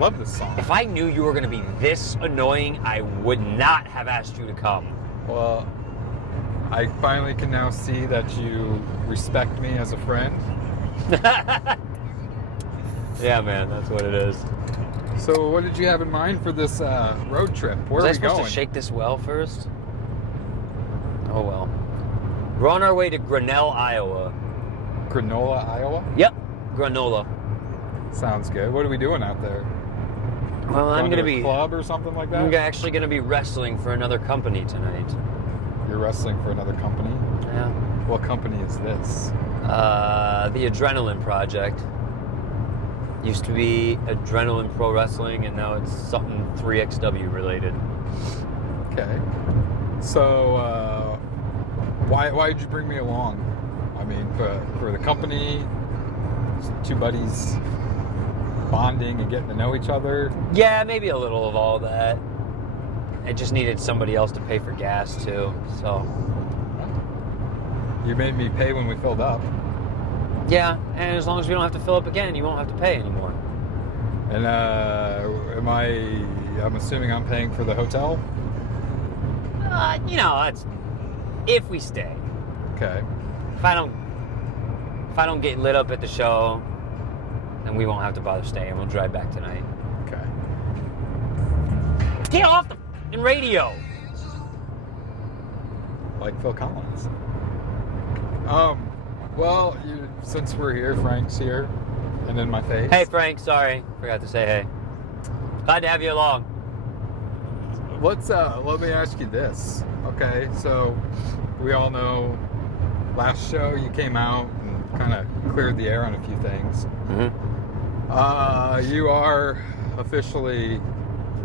love this song. If I knew you were going to be this annoying, I would not have asked you to come. Well, I finally can now see that you respect me as a friend. Yeah, man, that's what it is. So what did you have in mind for this road trip? Where Was are I we supposed going? to shake this well first? Oh, well. We're on our way to Grinnell, Iowa. Granola, Iowa? Yep, granola. Sounds good. What are we doing out there? Well, I'm going to a be... club or something like that? I'm actually going to be wrestling for another company tonight. You're wrestling for another company? Yeah. What company is this? The Adrenaline Project. Used to be Adrenaline Pro Wrestling, and now it's something 3XW related. Okay. So, why did you bring me along? I mean, for the company, two buddies bonding and getting to know each other? Yeah, maybe a little of all that. I just needed somebody else to pay for gas, too, so... You made me pay when we filled up. Yeah, and as long as we don't have to fill up again, you won't have to pay anymore. And I'm assuming I'm paying for the hotel? That's if we stay. Okay. If I don't get lit up at the show, then we won't have to bother staying. We'll drive back tonight. Okay. Get off the f***ing radio! Like Phil Collins. Well, since we're here, Frank's here, and in my face. Hey, Frank, sorry. Forgot to say hey. Glad to have you along. Let me ask you this. Okay, so we all know last show you came out and kind of cleared the air on a few things. Mm-hmm. You are officially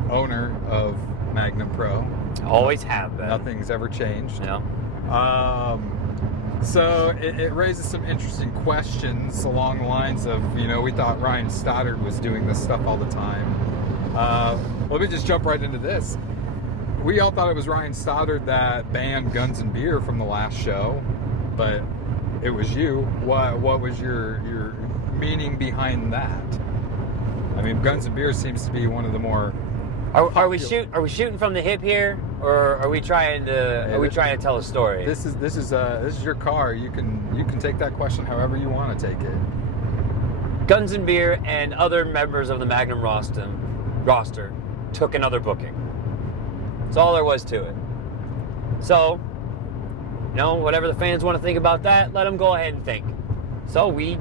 owner of Magnum Pro. Always have been. Nothing's ever changed. Yeah. So it raises some interesting questions along the lines of, we thought Ryan Stoddard was doing this stuff all the time. Let me just jump right into this. We all thought it was Ryan Stoddard that banned Guns and Beer from the last show, but it was you. What was your meaning behind that? I mean, Guns and Beer seems to be one of the more... Are we shooting from the hip here, or are we trying to tell a story? This is your car. You can take that question however you want to take it. Guns and Beer and other members of the Magnum roster took another booking. That's all there was to it. So, whatever the fans want to think about that, let them go ahead and think. So we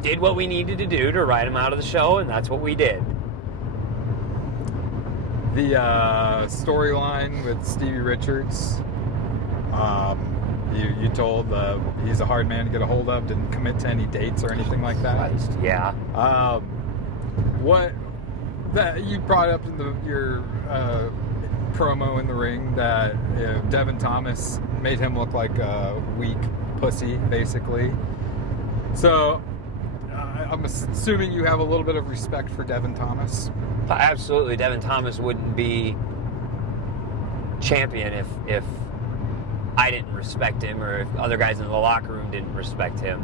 did what we needed to do to write them out of the show, and that's what we did. The storyline with Stevie Richards, you told he's a hard man to get a hold of, didn't commit to any dates or anything like that. Christ, yeah. What that you brought up in your promo in the ring that Devin Thomas made him look like a weak pussy, basically. So I'm assuming you have a little bit of respect for Devin Thomas. Absolutely. Devin Thomas wouldn't be champion if I didn't respect him, or if other guys in the locker room didn't respect him,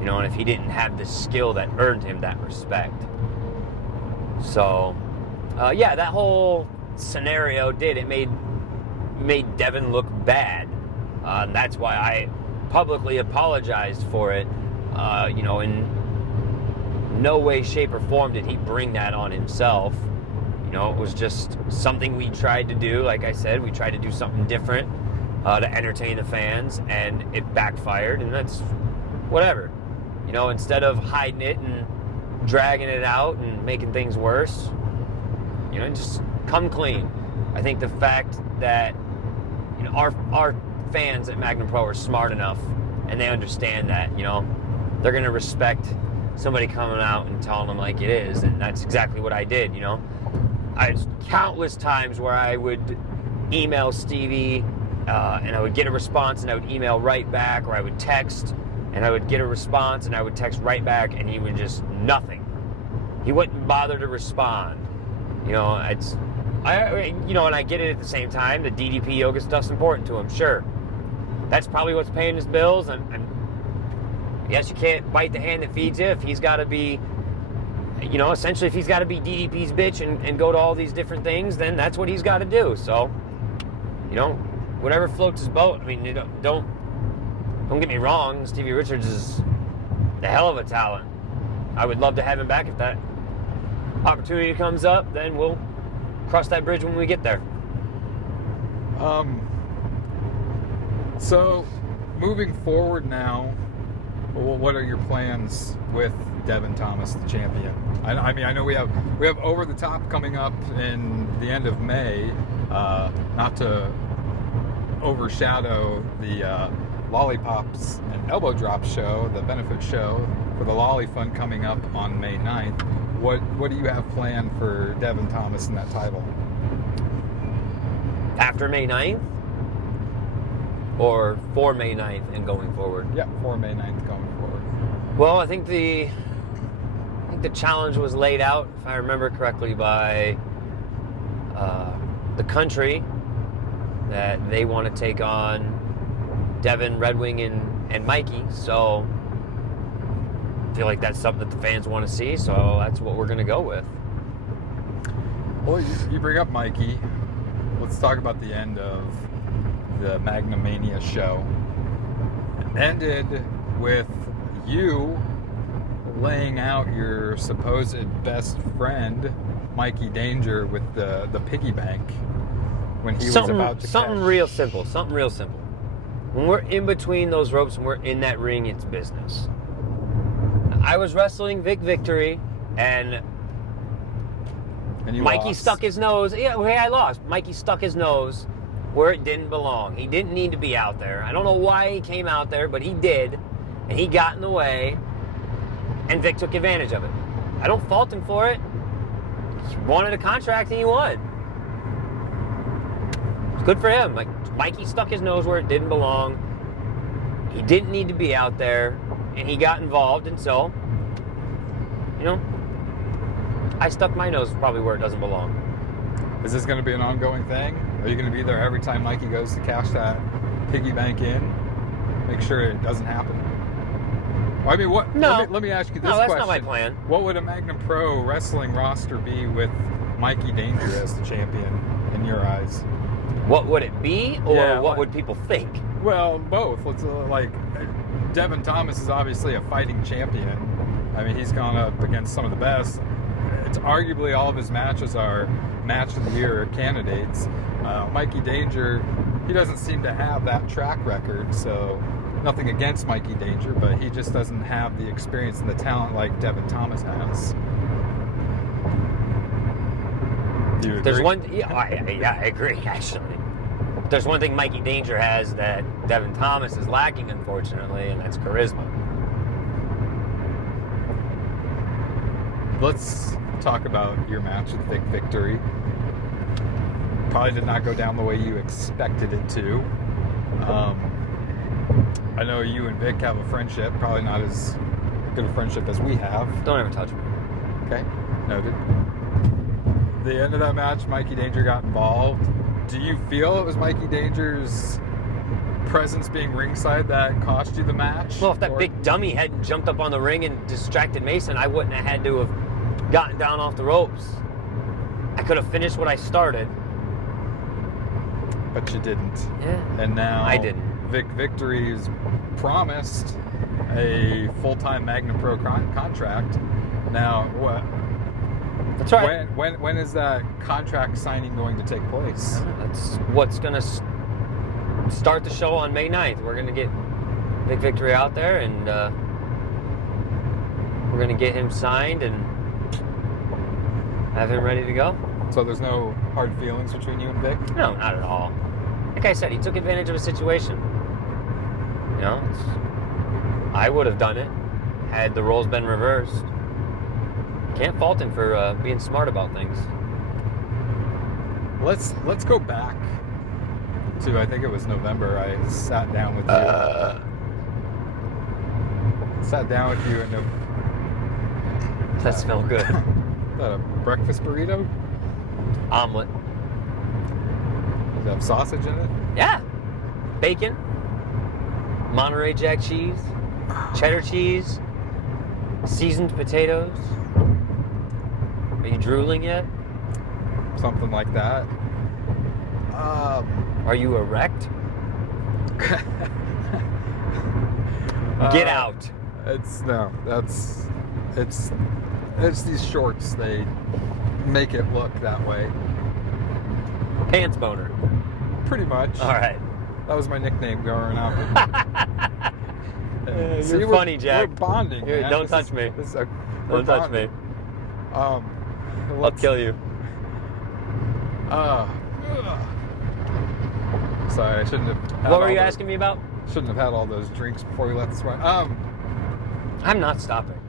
and if he didn't have the skill that earned him that respect. So, that whole scenario made Devin look bad. That's why I publicly apologized for it. In no way, shape, or form did he bring that on himself. It was just something we tried to do. Like I said, we tried to do something different to entertain the fans, and it backfired, and that's whatever. Instead of hiding it and dragging it out and making things worse, just come clean. I think the fact that our fans at Magnum Pro are smart enough, and they understand that they're going to respect somebody coming out and telling them like it is, and that's exactly what I did. I countless times where I would email Stevie and I would get a response, and I would email right back, or I would text and I would get a response and I would text right back, and he would just nothing. He wouldn't bother to respond. And I get it at the same time. The DDP yoga stuff's important to him, sure. That's probably what's paying his bills, and I guess you can't bite the hand that feeds you if he's got to be you know, essentially, if he's got to be DDP's bitch and go to all these different things, then that's what he's got to do. So, you know, whatever floats his boat. I mean, don't get me wrong. Stevie Richards is a hell of a talent. I would love to have him back. If that opportunity comes up, then we'll cross that bridge when we get there. So, moving forward now, what are your plans with Devin Thomas, the champion? I mean, I know we have Over the Top coming up in the end of May. Not to overshadow the Lollipops and Elbow Drop show, the benefit show for the Lolly Fund coming up on May 9th. What do you have planned for Devin Thomas in that title? After May 9th? Or for May 9th and going forward? Yeah, for May 9th going forward. Well, I think the challenge was laid out, if I remember correctly, by the country, that they want to take on Devin, Red Wing, and Mikey. So I feel like that's something that the fans want to see, so that's what we're going to go with. Well, you bring up Mikey. Let's talk about the end of the Magnum Mania show. It ended with you laying out your supposed best friend, Mikey Danger, with the piggy bank when he was about to something catch. real simple. When we're in between those ropes and we're in that ring, it's business. I was wrestling Vic Victory, and Mikey lost. stuck his nose. Yeah, hey, I lost. Mikey stuck his nose where it didn't belong. He didn't need to be out there. I don't know why he came out there, but he did, and he got in the way, and Vic took advantage of it. I don't fault him for it. He wanted a contract, and he won. It's good for him. Like, Mikey stuck his nose where it didn't belong. He didn't need to be out there, and he got involved, and so, you know, I stuck my nose probably where it doesn't belong. Is this going to be an ongoing thing? Are you going to be there every time Mikey goes to cash that piggy bank in? Make sure it doesn't happen? I mean, what? No. Let me ask you this No, that's question. not my plan. What would a Magnum Pro Wrestling roster be with Mikey Danger as the champion, in your eyes? What would it be, or Yeah, what would people think? Well, both. Let's Devin Thomas is obviously a fighting champion. I mean, he's gone up against some of the best. It's arguably all of his matches are match of the year candidates. Mikey Danger, he doesn't seem to have that track record, so nothing against Mikey Danger, but he just doesn't have the experience and the talent like Devin Thomas has. Do you agree? There's one, I agree, actually. There's one thing Mikey Danger has that Devin Thomas is lacking, unfortunately, and that's charisma. Let's talk about your match with Vic Victory. Probably did not go down the way you expected it to. I know you and Vic have a friendship, probably not as good a friendship as we have. Don't ever touch me. Okay, noted. The end of that match, Mikey Danger got involved. Do you feel it was Mikey Danger's presence being ringside that cost you the match? Well, if that big dummy hadn't jumped up on the ring and distracted Mason, I wouldn't have had to have gotten down off the ropes. I could have finished what I started. But you didn't. Yeah. And now I didn't. Vic Victory's promised a full-time Magnum Pro contract. Now, what? That's right. When is that contract signing going to take place? That's what's going to start the show on May 9th. We're going to get Vic Victory out there, and we're going to get him signed and have him ready to go. So there's no hard feelings between you and Vic? No, not at all. Like I said, he took advantage of a situation. You know, I would have done it had the roles been reversed. Can't fault him for being smart about things. Let's go back to, I think it was November. I sat down with you. Sat down with you in November. That smelled good. Is that a breakfast burrito? Omelet. Does it have sausage in it? Yeah. Bacon. Monterey Jack cheese. Cheddar cheese. Seasoned potatoes. you drooling yet? Something like that. Are you erect? Get out. It's these shorts. They make it look that way. Pants boner. Pretty much. All right. That was my nickname growing up. You're funny, Jack. We're bonding. Man. Don't touch me. Don't touch me. I'll kill you. Sorry, I shouldn't have. What were you asking me about? Shouldn't have had all those drinks before we left this one. I'm not stopping.